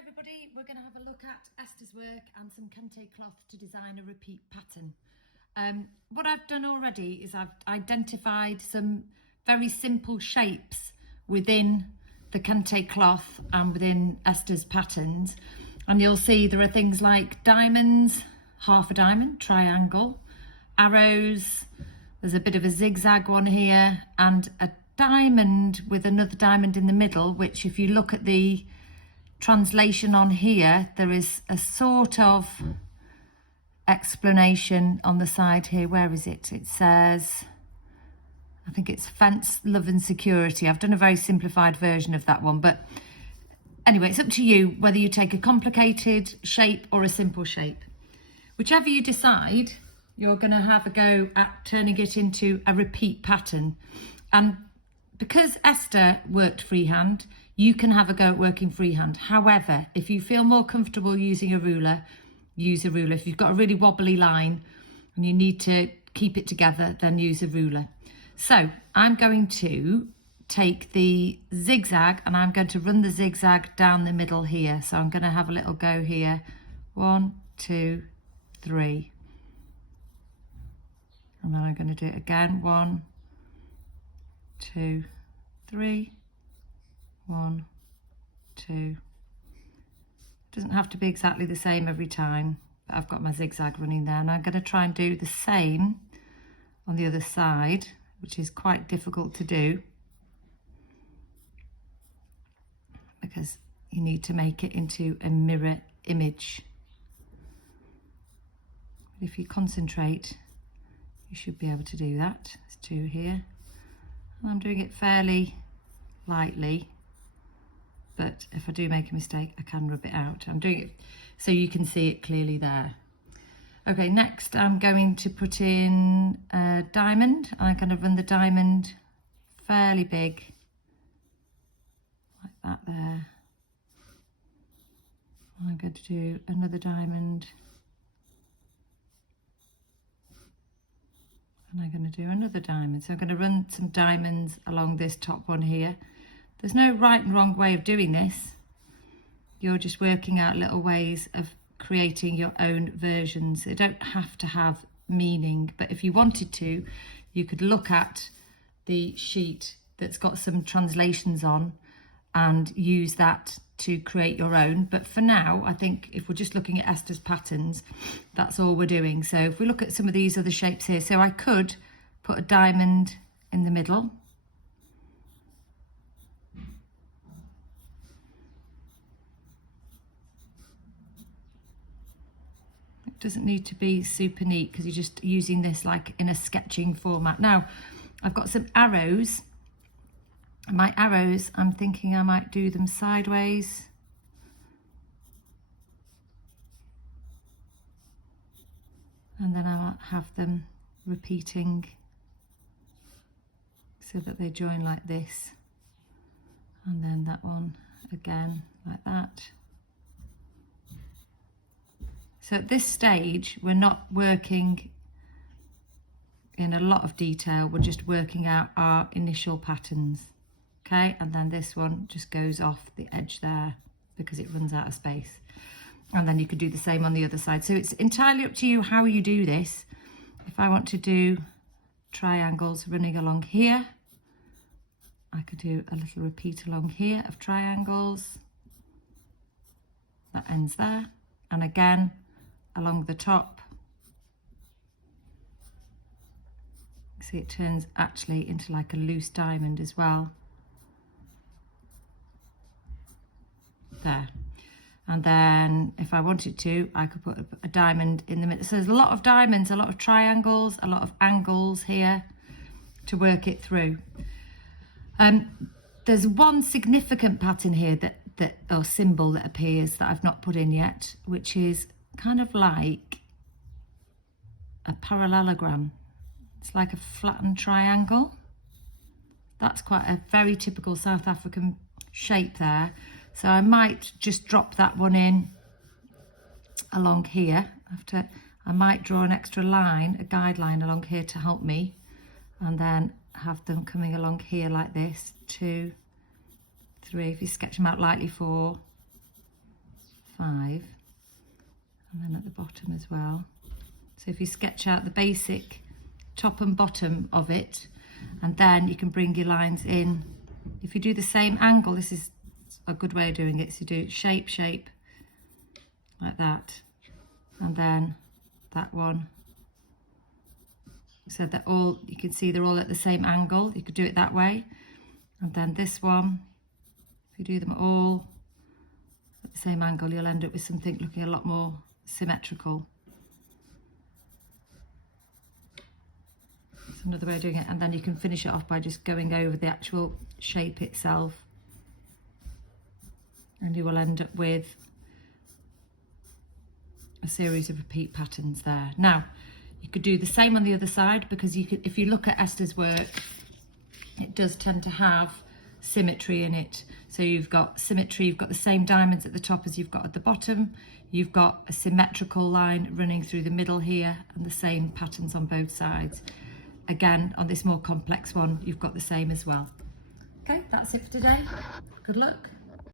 everybody, we're going to have a look at Esther's work and some Kente cloth to design a repeat pattern. What I've done already is I've identified some very simple shapes within the Kente cloth and within Esther's patterns, and you'll see there are things like diamonds, half a diamond, triangle, arrows, there's a bit of a zigzag one here, and a diamond with another diamond in the middle, which if you look at the translation on here, there is a sort of explanation on the side here. Where is it? It says, I think it's fence, love and security. I've done a very simplified version of that one, but anyway, it's up to you whether you take a complicated shape or a simple shape. Whichever you decide, you're going to have a go at turning it into a repeat pattern. And because Esther worked freehand, you can have a go at working freehand. However, if you feel more comfortable using a ruler, use a ruler. If you've got a really wobbly line and you need to keep it together, then use a ruler. So I'm going to take the zigzag and I'm going to run the zigzag down the middle here. So I'm going to have a little go here. 1, 2, 3. And then I'm going to do it again. 1, 2, 3. 1, 2. Doesn't have to be exactly the same every time, but I've got my zigzag running there, and I'm going to try and do the same on the other side, which is quite difficult to do because you need to make it into a mirror image. But if you concentrate, you should be able to do that. There's 2 here, and I'm doing it fairly lightly. But if I do make a mistake, I can rub it out. I'm doing it so you can see it clearly there. Okay, next I'm going to put in a diamond. I'm going to run the diamond fairly big, like that there. I'm going to do another diamond. And I'm going to do another diamond. So I'm going to run some diamonds along this top one here. There's no right and wrong way of doing this. You're just working out little ways of creating your own versions. They don't have to have meaning, but if you wanted to, you could look at the sheet that's got some translations on and use that to create your own. But for now, I think if we're just looking at Esther's patterns, that's all we're doing. So if we look at some of these other shapes here, so I could put a diamond in the middle. Doesn't need to be super neat because you're just using this like in a sketching format. Now I've got some arrows. My arrows, I'm thinking I might do them sideways. And then I might have them repeating so that they join like this. And then that one again like that. So at this stage, we're not working in a lot of detail. We're just working out our initial patterns. Okay, and then this one just goes off the edge there because it runs out of space. And then you could do the same on the other side. So it's entirely up to you how you do this. If I want to do triangles running along here, I could do a little repeat along here of triangles. That ends there. And again, along the top. See, it turns actually into like a loose diamond as well. There. And then if I wanted to, I could put a diamond in the middle. So there's a lot of diamonds, a lot of triangles, a lot of angles here to work it through. There's one significant pattern here or symbol that appears that I've not put in yet, which is kind of like a parallelogram. It's like a flattened triangle. That's quite a very typical South African shape there. So I might just drop that one in along here. I might draw an extra line, a guideline along here to help me, and then have them coming along here like this. 2, 3, if you sketch them out lightly, 4, 5, and then at the bottom as well. So if you sketch out the basic top and bottom of it, and then you can bring your lines in. If you do the same angle, this is a good way of doing it. So you do shape, shape, like that, and then that one. So that all, you can see they're all at the same angle. You could do it that way. And then this one, if you do them all at the same angle, you'll end up with something looking a lot more symmetrical. That's another way of doing it. And then you can finish it off by just going over the actual shape itself. And you will end up with a series of repeat patterns there. Now, you could do the same on the other side, because you could, if you look at Esther's work, it does tend to have symmetry in it. So you've got symmetry, you've got the same diamonds at the top as you've got at the bottom. You've got a symmetrical line running through the middle here, and the same patterns on both sides. Again, on this more complex one, you've got the same as well. Okay, that's it for today. Good luck.